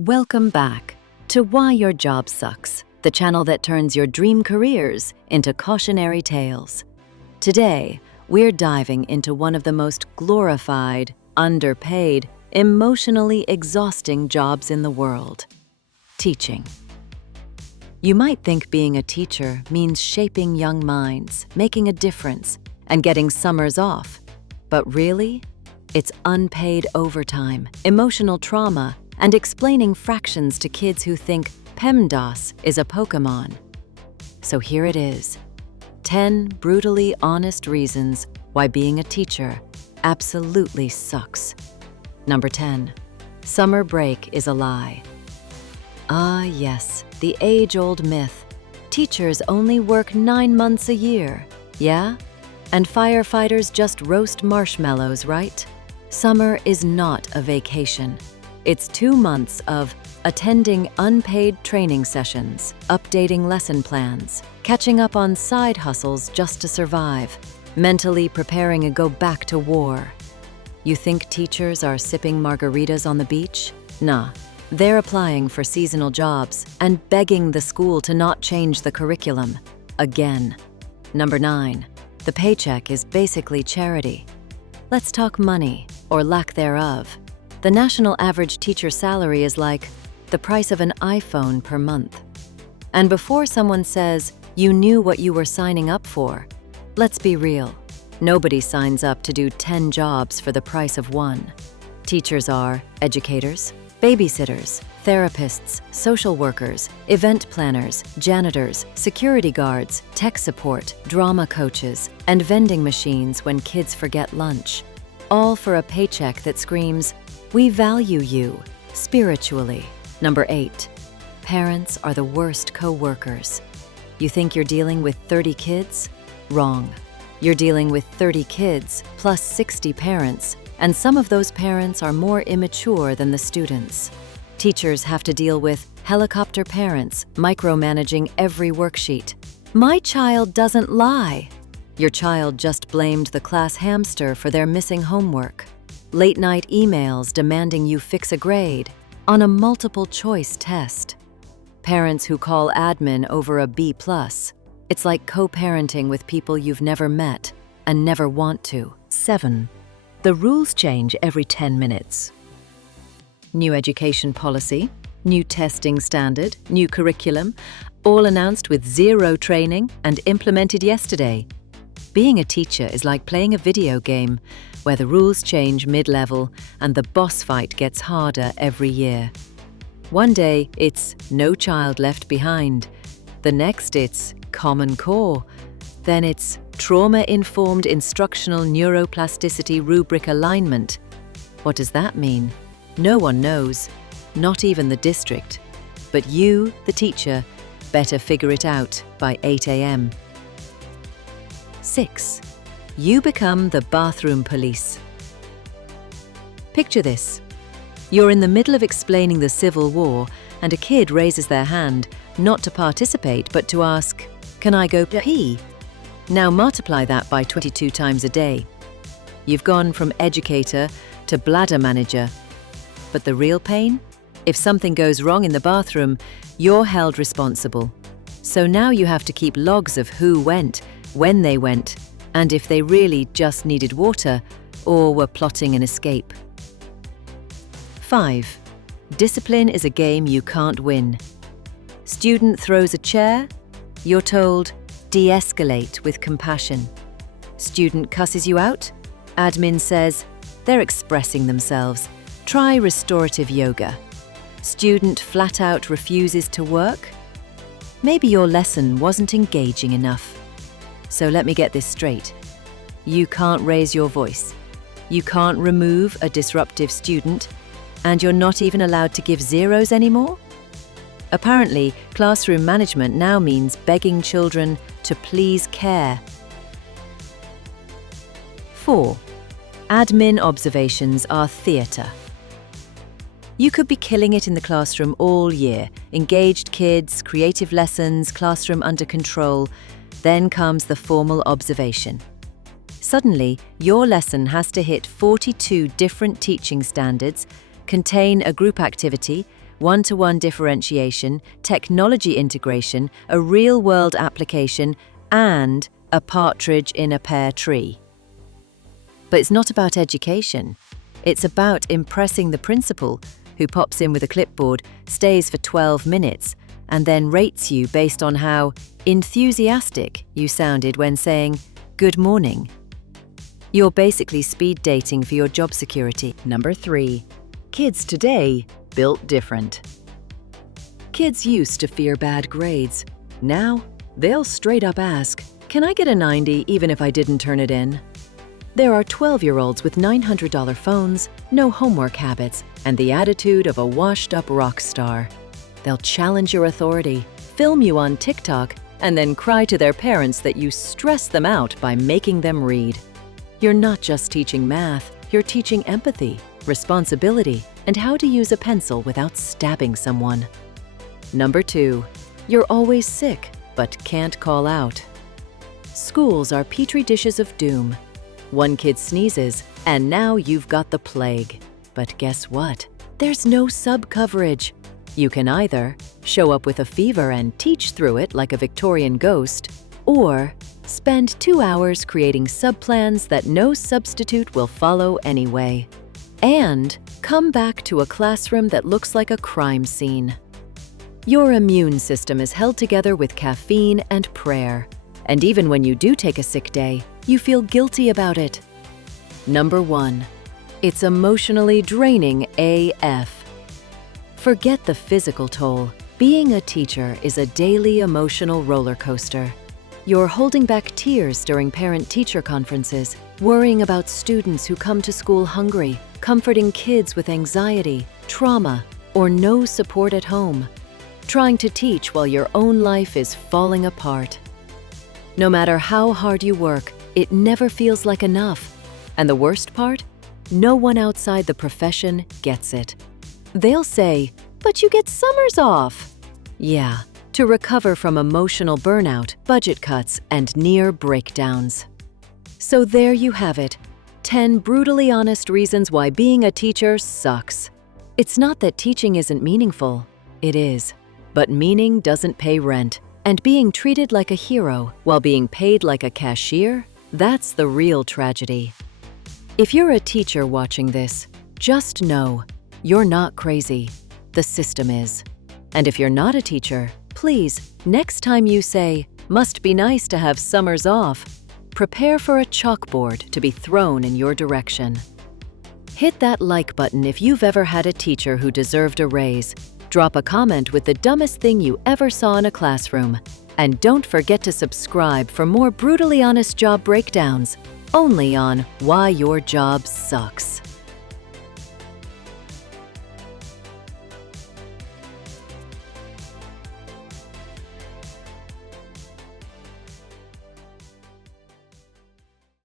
Welcome back to Why Your Job Sucks, the channel that turns your dream careers into cautionary tales. Today, we're diving into one of the most glorified, underpaid, emotionally exhausting jobs in the world: teaching. You might think being a teacher means shaping young minds, making a difference, and getting summers off. But really, it's unpaid overtime, emotional trauma, and explaining fractions to kids who think PEMDAS is a Pokemon. So here it is: 10 brutally honest reasons why being a teacher absolutely sucks. Number 10. Summer break is a lie. Ah, yes, the age-old myth. Teachers only work 9 months a year, yeah? And firefighters just roast marshmallows, right? Summer is not a vacation. It's 2 months of attending unpaid training sessions, updating lesson plans, catching up on side hustles just to survive, mentally preparing to go back to war. You think teachers are sipping margaritas on the beach? Nah. They're applying for seasonal jobs and begging the school to not change the curriculum. Again. Number 9. The paycheck is basically charity. Let's talk money, or lack thereof. The national average teacher salary is like the price of an iPhone per month. And before someone says you knew what you were signing up for, let's be real. Nobody signs up to do 10 jobs for the price of one. Teachers are educators, babysitters, therapists, social workers, event planners, janitors, security guards, tech support, drama coaches, and vending machines when kids forget lunch. All for a paycheck that screams, "We value you," spiritually. Number 8. Parents are the worst co-workers. You think you're dealing with 30 kids? Wrong. You're dealing with 30 kids plus 60 parents, and some of those parents are more immature than the students. Teachers have to deal with helicopter parents micromanaging every worksheet. "My child doesn't lie." Your child just blamed the class hamster for their missing homework. Late-night emails demanding you fix a grade on a multiple-choice test. Parents who call admin over a B+. It's like co-parenting with people you've never met and never want to. 7. The rules change every 10 minutes. New education policy, new testing standard, new curriculum, all announced with zero training and implemented yesterday. Being a teacher is like playing a video game where the rules change mid-level and the boss fight gets harder every year. One day, it's no child left behind. The next, it's Common Core. Then it's trauma-informed instructional neuroplasticity rubric alignment. What does that mean? No one knows, not even the district. But you, the teacher, better figure it out by 8 a.m. 6. You become the bathroom police. Picture this. You're in the middle of explaining the Civil War, and a kid raises their hand, not to participate, but to ask, "Can I go pee?" Now multiply that by 22 times a day. You've gone from educator to bladder manager. But the real pain? If something goes wrong in the bathroom, you're held responsible. So now you have to keep logs of who went, when they went, and if they really just needed water or were plotting an escape. 5. Discipline is a game you can't win. Student throws a chair, you're told, de-escalate with compassion. Student cusses you out, admin says, "They're expressing themselves. Try restorative yoga." Student flat out refuses to work. Maybe your lesson wasn't engaging enough. So let me get this straight. You can't raise your voice. You can't remove a disruptive student, and you're not even allowed to give zeros anymore? Apparently, classroom management now means begging children to please care. 4. Admin observations are theatre. You could be killing it in the classroom all year. Engaged kids, creative lessons, classroom under control. Then comes the formal observation. Suddenly, your lesson has to hit 42 different teaching standards, contain a group activity, one-to-one differentiation, technology integration, a real-world application, and a partridge in a pear tree. But it's not about education. It's about impressing the principal, who pops in with a clipboard, stays for 12 minutes, and then rates you based on how enthusiastic you sounded when saying, "Good morning." You're basically speed dating for your job security. Number 3. Kids today built different. Kids used to fear bad grades. Now, they'll straight up ask, "Can I get a 90 even if I didn't turn it in?" There are 12-year-olds with $900 phones, no homework habits, and the attitude of a washed-up rock star. They'll challenge your authority, film you on TikTok, and then cry to their parents that you stress them out by making them read. You're not just teaching math, you're teaching empathy, responsibility, and how to use a pencil without stabbing someone. Number 2, you're always sick, but can't call out. Schools are petri dishes of doom. One kid sneezes, and now you've got the plague. But guess what? There's no sub-coverage. You can either show up with a fever and teach through it like a Victorian ghost, or spend 2 hours creating subplans that no substitute will follow anyway. And come back to a classroom that looks like a crime scene. Your immune system is held together with caffeine and prayer. And even when you do take a sick day, you feel guilty about it. Number 1, it's emotionally draining AF. Forget the physical toll. Being a teacher is a daily emotional roller coaster. You're holding back tears during parent-teacher conferences, worrying about students who come to school hungry, comforting kids with anxiety, trauma, or no support at home, trying to teach while your own life is falling apart. No matter how hard you work, it never feels like enough. And the worst part? No one outside the profession gets it. They'll say, "But you get summers off." Yeah, to recover from emotional burnout, budget cuts, and near breakdowns. So there you have it, 10 brutally honest reasons why being a teacher sucks. It's not that teaching isn't meaningful. It is. But meaning doesn't pay rent. And being treated like a hero while being paid like a cashier, that's the real tragedy. If you're a teacher watching this, just know you're not crazy. The system is. And if you're not a teacher, please, next time you say, "Must be nice to have summers off," prepare for a chalkboard to be thrown in your direction. Hit that like button if you've ever had a teacher who deserved a raise. Drop a comment with the dumbest thing you ever saw in a classroom. And don't forget to subscribe for more brutally honest job breakdowns, only on Why Your Job Sucks.